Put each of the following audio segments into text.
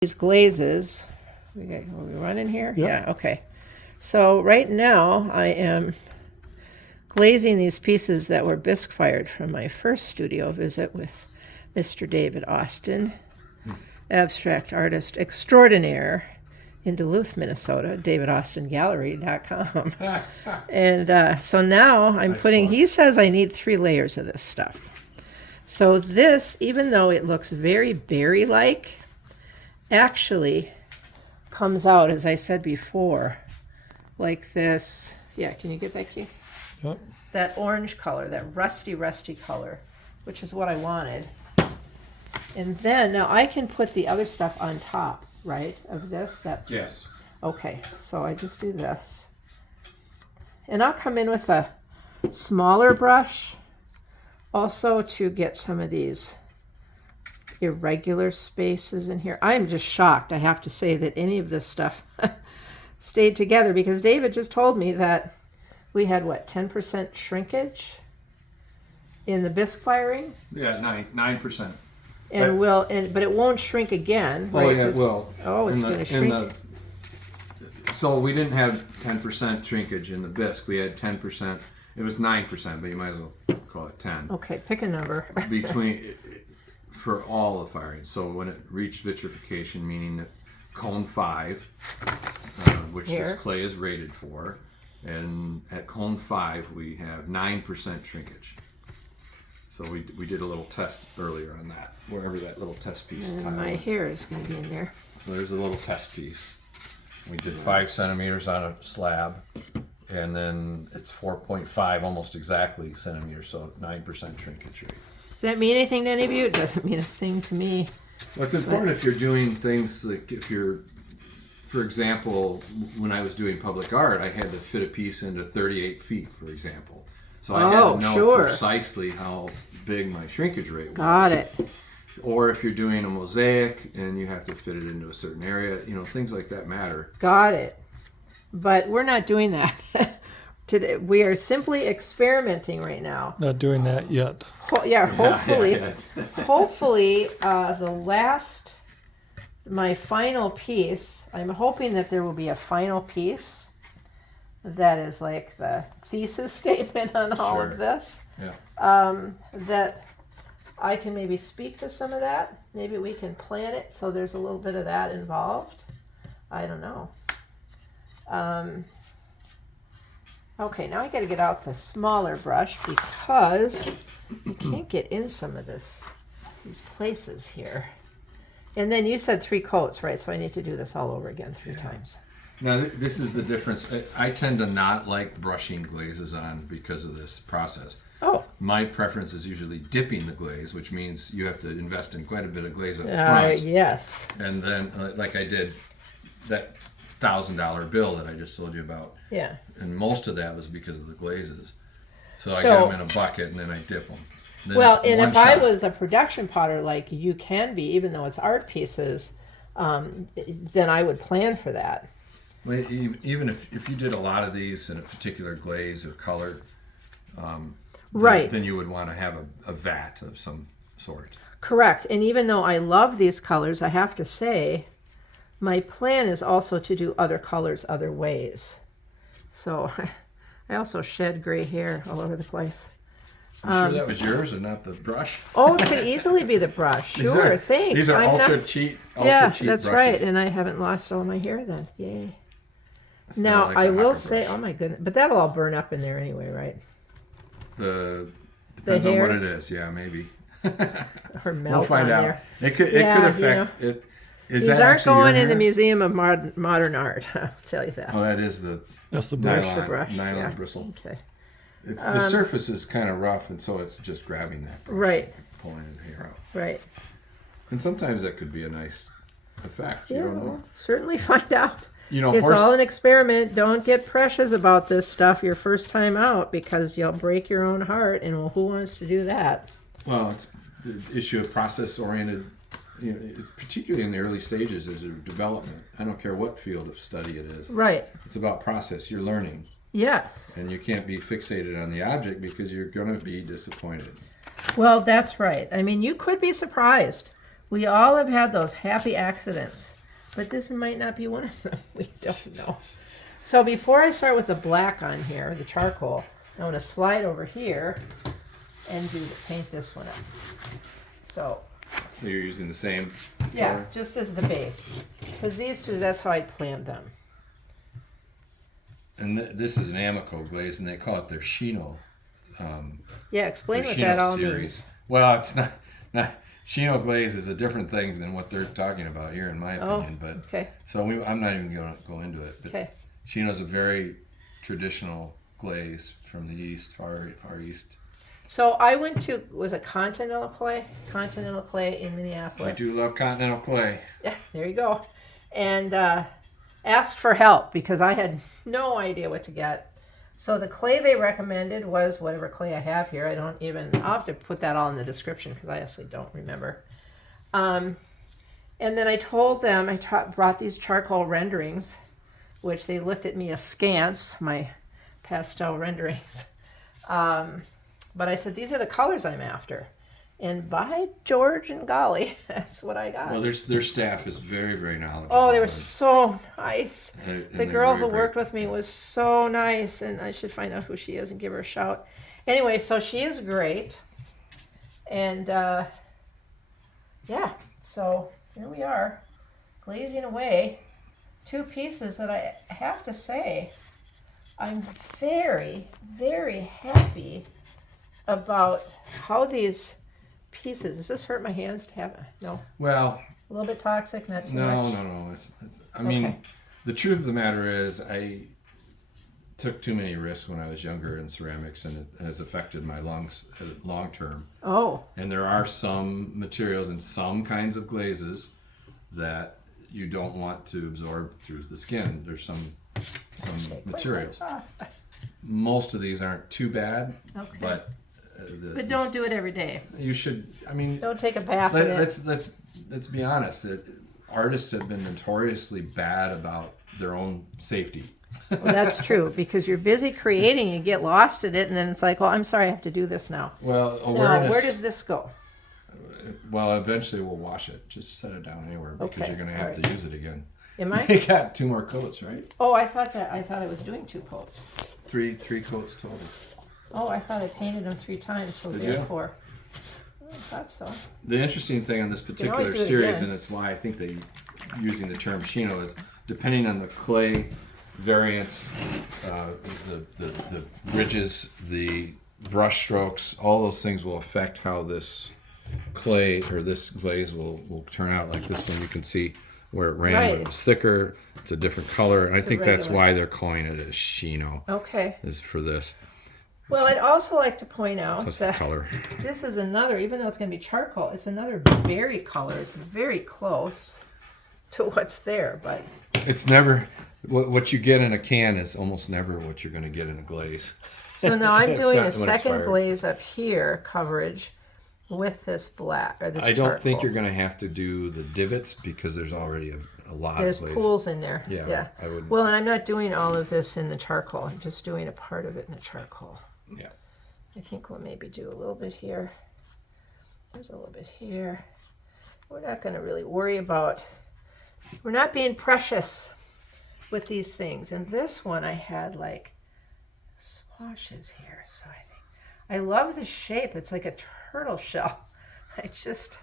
these glazes. Are we running here? Yep. Yeah, okay. So right now I am glazing these pieces that were bisque fired from my first studio visit with Mr. David Austin, abstract artist extraordinaire in Duluth, Minnesota, davidaustingallery.com. And so now I'm putting, he says I need 3 layers of this stuff. So this, even though it looks very berry-like, actually comes out, as I said before, like this. Yeah, can you get that, Keith? Yep. That orange color, that rusty color, which is what I wanted. And then, now I can put the other stuff on top, right, of this? Yes. Okay, so I just do this. And I'll come in with a smaller brush also to get some of these irregular spaces in here. I'm just shocked, I have to say, that any of this stuff stayed together, because David just told me that we had, what, 10% shrinkage in the bisque firing? Yeah, 9%. But it won't shrink again, right? Oh, yeah, it will. Oh, it's going to shrink. So we didn't have 10% shrinkage in the bisque. We had 10%. It was 9%, but you might as well call it 10. Okay, pick a number. For all the firing. So when it reached vitrification, meaning that cone 5, which Here. this clay is rated for, and at cone 5 we have 9% shrinkage. So we did a little test earlier on that, wherever that little test piece And tile my was. hair is going to be in there. So there's a little test piece. We did 5 centimeters on a slab, and then it's 4.5 almost exactly centimeters, so 9% shrinkage rate. Does that mean anything to any of you? It doesn't mean a thing to me. What's important if you're doing things like, if you're, for example, when I was doing public art, I had to fit a piece into 38 feet, for example. So I had to know precisely how big my shrinkage rate was. Got it. Or if you're doing a mosaic and you have to fit it into a certain area, things like that matter. Got it. But we're not doing that. Today, we are simply experimenting right now. Not doing that yet. Hopefully, my final piece, I'm hoping that there will be a final piece that is like the thesis statement on all of this. Yeah. That I can maybe speak to some of that. Maybe we can plan it so there's a little bit of that involved. I don't know. Okay, now I got to get out the smaller brush because you can't get in some of these places here. And then you said 3 coats, right? So I need to do this all over again 3 times. Now, this is the difference. I tend to not like brushing glazes on because of this process. Oh. My preference is usually dipping the glaze, which means you have to invest in quite a bit of glaze up front. Yes. And then, like I did, that $1,000 bill that I just told you about. Yeah. And most of that was because of the glazes. So I got them in a bucket and then I dip them. Then well, it's and one if I shot. was a production potter like you can be, even though it's art pieces, then I would plan for that. Well, even if you did a lot of these in a particular glaze or color, right, then you would want to have a vat of some sort. Correct. And even though I love these colors, I have to say, my plan is also to do other colors other ways. So I also shed gray hair all over the place. You sure that was yours and not the brush? Oh, it could easily be the brush. Sure, thanks. These are ultra cheap that's brushes. right. And I haven't lost all my hair then. Yay. It's Now, like I will hopper say, brush. oh my goodness, but that'll all burn up in there anyway, right? Depends on what it is. Yeah, maybe. Or melt We'll find on out. there. It could affect it. Is These that aren't actually going your in the hair? Museum of Modern Art. I'll tell you that. Oh, that is the That's the brush. nylon, The brush, nylon yeah. bristle. Okay. The surface is kind of rough, and so it's just grabbing that brush, Right. pulling the hair out. Right. And sometimes that could be a nice effect. You Yeah, don't know. we'll certainly find out. You know, It's all an experiment. Don't get precious about this stuff your first time out, because you'll break your own heart, and well, who wants to do that? Well, it's the issue of process-oriented, particularly in the early stages as of development. I don't care what field of study it is. Right. It's about process. You're learning. Yes. And you can't be fixated on the object because you're going to be disappointed. Well, that's right. I mean, you could be surprised We all have had those happy accidents, but this might not be one of them. We don't know. So before I start with the black on here, the charcoal, I want to slide over here and paint this one up. So you're using the same yeah, color? just as the base. Because these two, that's how I planned them. And this is an Amico glaze, and they call it their Shino. Yeah, explain their what Shino that all series. means. Well, it's not Shino glaze is a different thing than what they're talking about here, in my opinion. But okay. So I'm not even going to go into it. But Okay. Shino's a very traditional glaze from the East, far East. So I went to, was it Continental Clay in Minneapolis. I do love Continental clay. Yeah, there you go. And asked for help because I had no idea what to get. So the clay they recommended was whatever clay I have here. I'll have to put that all in the description because I honestly don't remember. And then I told them, brought these charcoal renderings, which they looked at me askance, my pastel renderings. But I said, these are the colors I'm after. And by George and golly, that's what I got. Well, their staff is very, very knowledgeable. Oh, they were so nice. The girl who very, worked with me was so nice, and I should find out who she is and give her a shout. Anyway, so she is great. And yeah, so here we are, glazing away. Two pieces that I have to say, I'm very, very happy about how these pieces. Does this hurt my hands to have? No. Well, a little bit toxic, not too much. No. I mean, the truth of the matter is, I took too many risks when I was younger in ceramics, and it has affected my lungs long term. Oh. And there are some materials and some kinds of glazes that you don't want to absorb through the skin. There's some materials. Most of these aren't too bad, but don't do it every day. You should. I mean, don't take a bath in it. Let's be honest. Artists have been notoriously bad about their own safety. Well, that's true, because you're busy creating, you get lost in it, and then it's like, oh, I'm sorry, I have to do this now. Well, now, where does this go? Well, eventually we'll wash it. Just set it down anywhere, because you're going to have to use it again. Am I? You got 2 more coats, right? Oh, I thought I was doing 2 coats. Three coats total. Oh, I thought I painted them 3 times, so therefore. I thought so. The interesting thing on this particular series, and it's why I think they using the term Shino, is depending on the clay variants, the ridges, the brush strokes, all those things will affect how this clay or this glaze will turn out. Like this one, you can see where it ran, when it was thicker, it's a different color, and I think that's why they're calling it a Shino. Okay. Is for this. Well, I'd also like to point out that color. This is another, even though it's going to be charcoal, it's another berry color. It's very close to what's there, but it's never what you get in a can is almost never what you're going to get in a glaze. So now I'm doing a second glaze up here, coverage, with this black or this charcoal. I don't think you're going to have to do the divots because there's already a lot. There's of pools in there. Yeah. I would. Well, and I'm not doing all of this in the charcoal. I'm just doing a part of it in the charcoal. Yeah. I think we'll maybe do a little bit here. There's a little bit here. We're not going to really worry about, we're not being precious with these things. And this one I had like swashes here. So I love the shape. It's like a turtle shell. I just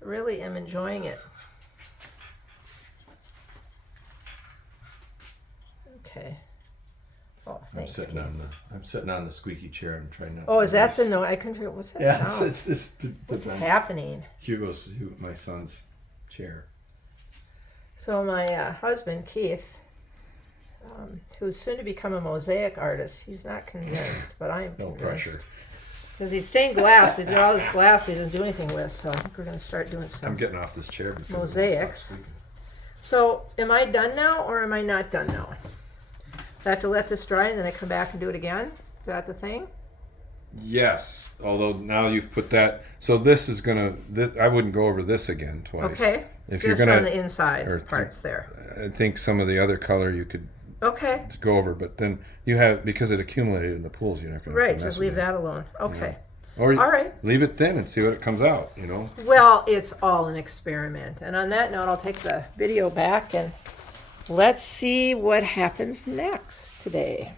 really am enjoying it. Okay. Oh, thanks. I'm sitting on the squeaky chair. I'm trying not. Oh, is that the note? I couldn't figure. What's that sound? It's this. What's happening? My son's chair. So my husband Keith, who's soon to become a mosaic artist, he's not convinced, but I am convinced. No pressure. Because he's stained glass, but he's got all this glass he doesn't do anything with. So I think we're going to start doing some. I'm getting off this chair because mosaics. So am I done now, or am I not done now? I have to let this dry and then I come back and do it again? Is that the thing? Yes, although now you've put that. So this is going to, I wouldn't go over this again twice. Okay, if just you're gonna, on the inside parts there. I think some of the other color you could go over, but then you have, because it accumulated in the pools, you're not going to Right, just leave that alone. Okay. Yeah. Or all right. leave it thin and see what it comes out, you know. Well, it's all an experiment. And on that note, I'll take the video back and let's see what happens next today.